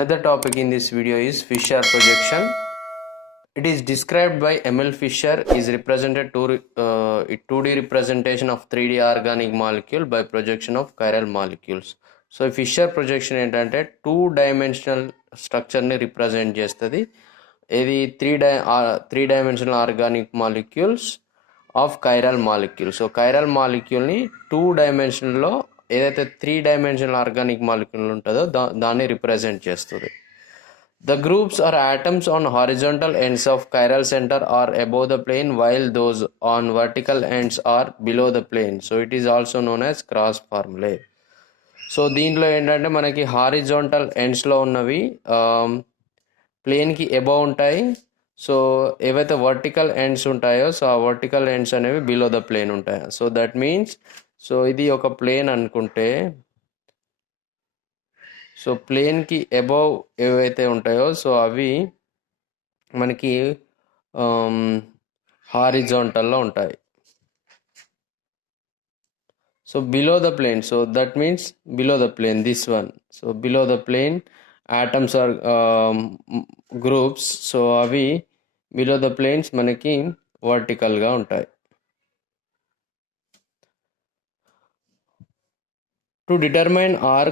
Another topic in this video is Fischer projection. It is described by ML Fischer is represented to 2D representation of 3D organic molecule by projection of chiral molecules. So Fischer projection ఏంటంటే 2-dimensional స్ట్రక్చర్ని represent చేస్తుంది. ఇది three dimensional organic molecules of chiral molecule. So chiral మాలిక్యూల్ని 2-dimensionలో ఏదైతే 3-dimensional organic molecule ఉంటుందో దాన్ని రిప్రజెంట్ చేస్తుంది. The groups or atoms on horizontal ends of chiral center are above the plane while those on vertical ends are below the plane. So it is also known as cross formulae. So దీంట్లో ఏంటంటే మనకి హారిజాంటల్ ఎండ్స్లో ఉన్నవి ప్లేన్కి అబవ్ ఉంటాయి. సో ఏవైతే vertical ends ఉంటాయో సో ఆ వర్టికల్ ఎండ్స్ అనేవి బిలో ద ప్లేన్ ఉంటాయి. సో దట్ మీన్స్ సో ఇది ఒక ప్లేన్ అనుకుంటే సో ప్లేన్కి అబవ్ ఏవైతే ఉంటాయో సో అవి మనకి హారిజాంటల్లో ఉంటాయి. So below the plane, so that means below the plane this one. So below the plane atoms or groups, so అవి బిలో ద ప్లేన్స్ మనకి వర్టికల్గా ఉంటాయి. To determine R,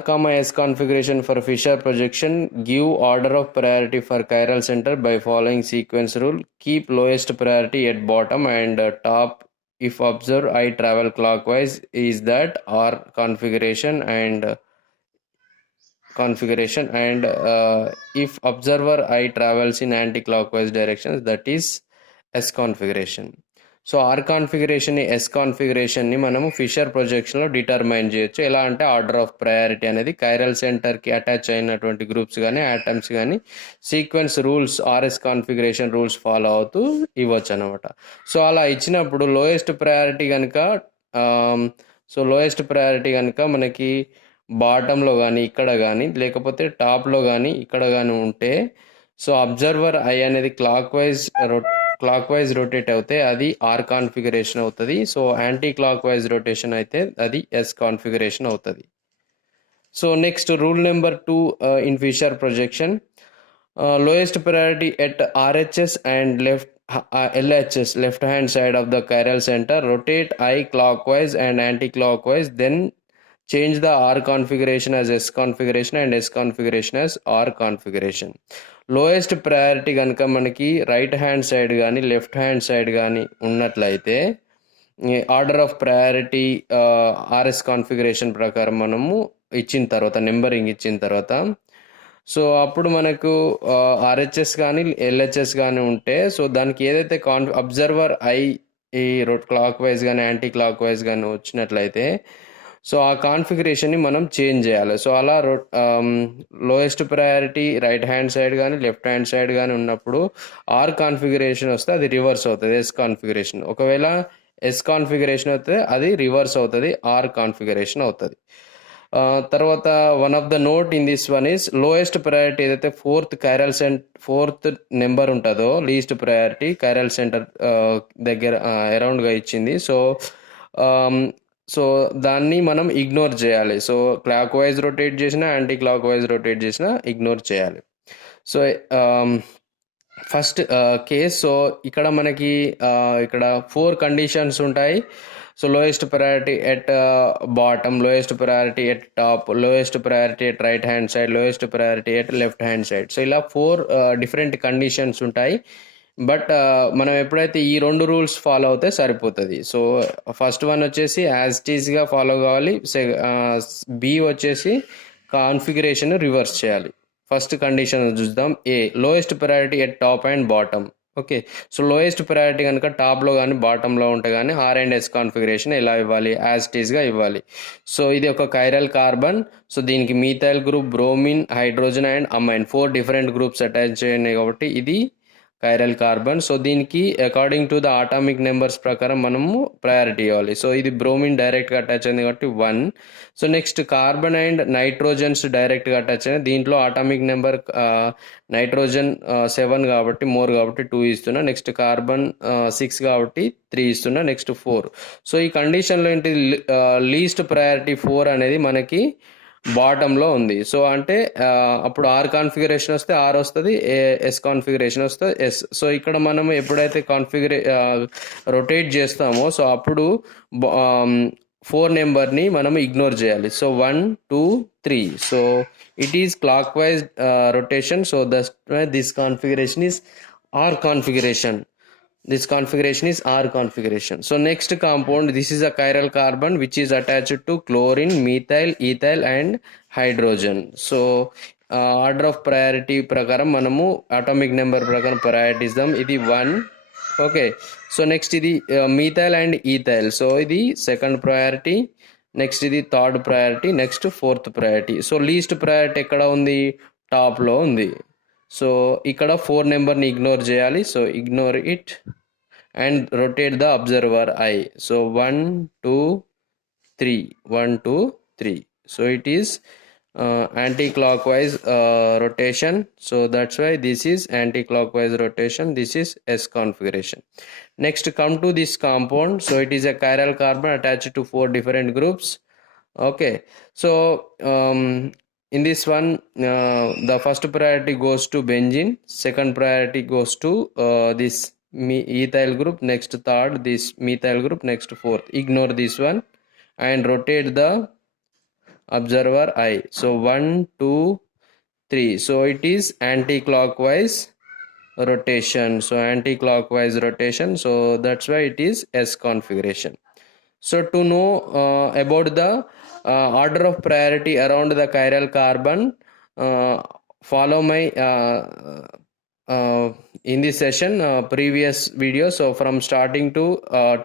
S configuration for Fischer projection, give order of priority for chiral center by following sequence rule. Keep lowest priority at bottom and top if observed I travel clockwise is that R configuration, and if observer I travels in anti-clockwise directions, that is S configuration. So R కాన్ఫిగరేషన్ని S కాన్ఫిగరేషన్ని మనము Fischer ప్రొజెక్షన్లో determine చేయొచ్చు. ఎలా అంటే order of priority అనేది chiral సెంటర్కి attach అయినటువంటి గ్రూప్స్ కానీ ఆటమ్స్ కానీ sequence rules RS configuration rules follow అవుతూ ఇవ్వచ్చు అనమాట. సో అలా ఇచ్చినప్పుడు లోయెస్ట్ ప్రయారిటీ కనుక మనకి బాటంలో కానీ ఇక్కడ కానీ లేకపోతే టాప్లో కానీ ఇక్కడ కానీ ఉంటే సో అబ్జర్వర్ ఐ అనేది క్లాక్ వైజ్ రొటేట్ అవుతే అది ఆర్ కాన్ఫిగరేషన్ అవుతుంది. So anticlockwise rotation అయితే అది ఎస్ కాన్ఫిగరేషన్ అవుతుంది. So next rule number 2 in Fischer projection, lowest priority at RHS and LHS left hand side of the chiral center, rotate I clockwise and anti-clockwise, then change the R configuration as S configuration and S configuration as R configuration. Lowest priority కనుక మనకి right hand side కానీ left hand side కానీ ఉన్నట్లయితే order of priority RS configuration ప్రకారం మనము ఇచ్చిన తర్వాత నెంబరింగ్ ఇచ్చిన తర్వాత సో అప్పుడు మనకు ఆర్హెచ్ఎస్ కానీ ఎల్హెచ్ఎస్ కానీ ఉంటే సో దానికి ఏదైతే అబ్జర్వర్ ఐ ఈ క్లాక్ వైజ్ కానీ యాంటీ క్లాక్ వైజ్ కానీ వచ్చినట్లయితే సో ఆ కాన్ఫిగరేషన్ని మనం చేంజ్ చేయాలి. సో అలా lowest priority right hand side కానీ లెఫ్ట్ హ్యాండ్ సైడ్ కానీ ఉన్నప్పుడు ఆర్ కాన్ఫిగరేషన్ వస్తే అది రివర్స్ అవుతుంది ఎస్ కాన్ఫిగరేషన్. ఒకవేళ ఎస్ కాన్ఫిగరేషన్ వస్తే అది రివర్స్ అవుతుంది ఆర్ కాన్ఫిగరేషన్ అవుతుంది. తర్వాత one of the note in this one is lowest priority ఏదైతే ఫోర్త్ నెంబర్ ఉంటుందో లీస్ట్ ప్రయారిటీ కైరల్ సెంటర్ దగ్గర అరౌండ్గా ఇచ్చింది. సో దాన్ని మనం ఇగ్నోర్ చేయాలి. సో క్లాక్ వైజ్ రొటేట్ చేసినా యాంటీ క్లాక్ వైజ్ రొటేట్ చేసినా ఇగ్నోర్ చేయాలి. సో ఫస్ట్ కేస్, సో ఇక్కడ మనకి ఇక్కడ 4 కండిషన్స్ ఉంటాయి. So lowest priority at bottom, lowest priority at top, lowest priority at right hand side, lowest priority at left hand side. So ఇలా 4 different conditions ఉంటాయి. బట్ మనం ఎప్పుడైతే ఈ 2 రూల్స్ ఫాలో అవుతే సరిపోతుంది. సో ఫస్ట్ వన్ వచ్చేసి యాజ్ ఇట్ ఈస్గా follow కావాలి. బి వచ్చేసి కాన్ఫిగరేషన్ రివర్స్ చేయాలి. ఫస్ట్ కండిషన్ చూద్దాం. A lowest priority at top and bottom. Okay, so lowest priority కనుక టాప్లో కానీ బాటంలో ఉంటే కానీ ఆర్ అండ్ ఎస్ కాన్ఫిగరేషన్ ఎలా ఇవ్వాలి, యాజ్ ఇట్ ఈస్గా ఇవ్వాలి. సో ఇది ఒక కైరల్ కార్బన్. సో దీనికి methyl group, bromine, hydrogen and amine 4 different groups attach అయినాయి కాబట్టి ఇది కైరల్ కార్బన్. సో దీనికి according to the atomic numbers ప్రకారం మనము ప్రయారిటీ ఇవ్వాలి. సో ఇది బ్రోమిన్ డైరెక్ట్గా అటాచ్ అయింది కాబట్టి 1. So next carbon and nitrogens డైరెక్ట్గా అటాచ్ అయింది. దీంట్లో ఆటామిక్ నెంబర్ నైట్రోజన్ 7 కాబట్టి మోర్ కాబట్టి 2 ఇస్తున్నా. నెక్స్ట్ కార్బన్ 6 కాబట్టి 3 ఇస్తున్నా. నెక్స్ట్ 4. సో ఈ కండిషన్లో ఏంటి లీస్ట్ ప్రయారిటీ 4 అనేది మనకి బాటంలో ఉంది. సో అంటే అప్పుడు ఆర్ కాన్ఫిగరేషన్ వస్తే ఆర్ వస్తుంది, ఎస్ కాన్ఫిగరేషన్ వస్తే ఎస్. సో ఇక్కడ మనం ఎప్పుడైతే రొటేట్ చేస్తామో సో అప్పుడు 4 నెంబర్ని మనం ఇగ్నోర్ చేయాలి. సో 1 2 3. So it is clock wise rotation. So this configuration is R configuration. This configuration is R configuration. So next compound, this is a chiral carbon which is attached to chlorine, methyl, ethyl and hydrogen. So order of priority prakaram manamu atomic number prakaram priority isam idi 1. Okay, so next idi methyl and ethyl. So idi second priority, next idi third priority, next fourth priority. So least priority ekkada undi, top lo undi. So ఇక్కడ 4 నెంబర్ని ఇగ్నోర్ చేయాలి. So ignore it and rotate the observer I. So 1 2 3 1 2 3. So it is anti-clockwise rotation. So that's why this is anti-clockwise rotation. This is S configuration. Next, come to this compound. So it is a chiral carbon attached to 4 different groups. Okay, so in this one the first priority goes to benzene, second priority goes to this ethyl group, next third this methyl group, next fourth. Ignore this one and rotate the observer I. So 1 2 3. So it is anti-clockwise rotation. So anti-clockwise rotation. So that's why it is S configuration. So to know about the order of priority around the chiral carbon, follow my in this session previous video. So from starting to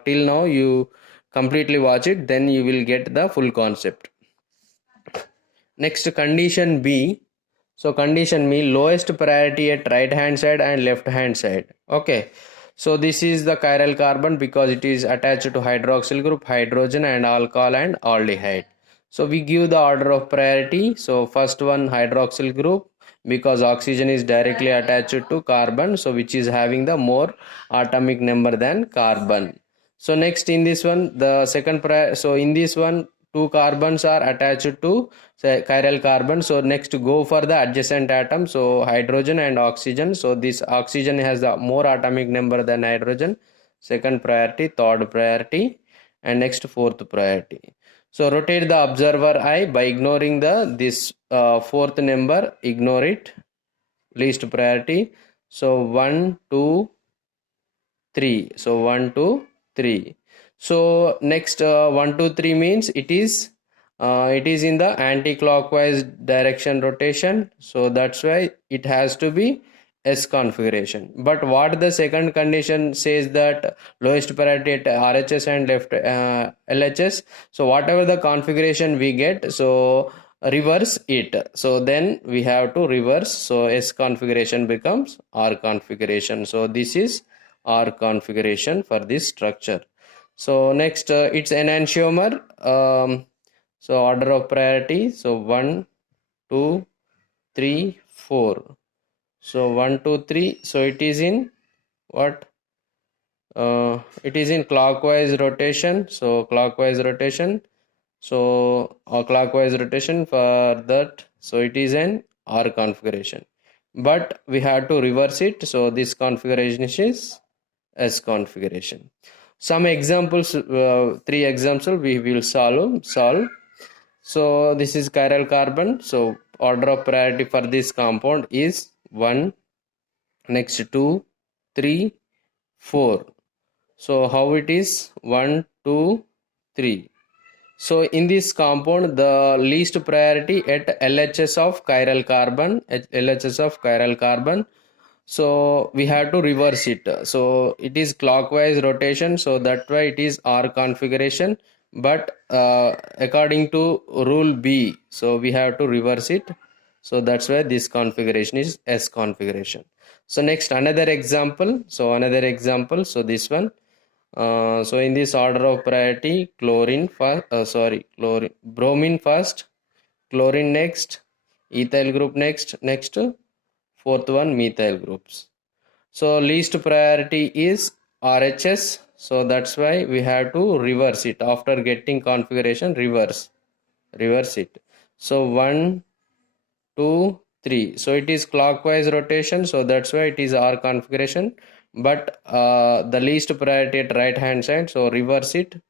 till now you completely watch it, then you will get the full concept. Next, condition B. So condition B, lowest priority at right hand side and left hand side. Okay, so this is the chiral carbon because it is attached to hydroxyl group, hydrogen and alcohol and aldehyde. So we give the order of priority. So first one hydroxyl group because oxygen is directly attached to carbon, so which is having the more atomic number than carbon. So next in this one the second so in this one 2 carbons are attached to chiral carbon. So next go for the adjacent atom, so hydrogen and oxygen. So this oxygen has the more atomic number than hydrogen. Second priority, third priority and next fourth priority. So rotate the observer I by ignoring this fourth number, ignore it, least priority. So 1 2 3. So 1 2 3. So next 1 2 3 means it is in the anti-clockwise direction rotation. So that's why it has to be S configuration. But what the second condition says that lowest priority at RHS and left LHS. So whatever the configuration we get, so reverse it. So then we have to reverse. So S configuration becomes R configuration. So this is R configuration for this structure. So next it's enantiomer. So order of priority, so 1 2 3 4. So 1 2 3. So it is in what it is in clockwise rotation. So clockwise rotation. So clockwise rotation for that. So it is an R configuration, but we have to reverse it. So this configuration is S configuration. Some examples, 3 examples we will solve. So this is chiral carbon. So order of priority for this compound is 1, next 2 3 4. So how it is 1 2 3. So in this compound the least priority at LHS of chiral carbon, so we have to reverse it. So it is clockwise rotation, so that's why it is R configuration. But according to rule B, so we have to reverse it. So that's why this configuration is S configuration. So next another example. So this one. So in this order of priority, bromine first, chlorine next, ethyl group next, fourth one methyl groups. So least priority is RHS. So that's why we have to reverse it. After getting configuration, reverse it. So 1 2 3, so it is clockwise rotation, so that's why it is R configuration. But the least priority at right hand side, so reverse it.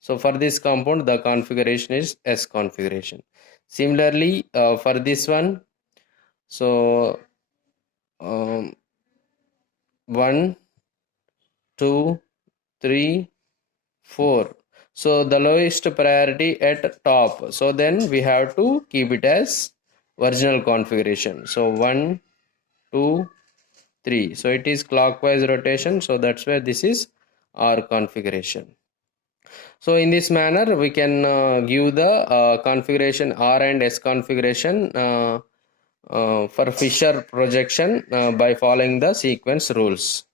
So for this compound the configuration is S configuration. Similarly for this one, so 1 2 3 4, so the lowest priority at top, so then we have to keep it as original configuration. So 1 2 3, so it is clockwise rotation, so that's where this is R configuration. So in this manner we can give the configuration R and S configuration for Fischer projection by following the sequence rules.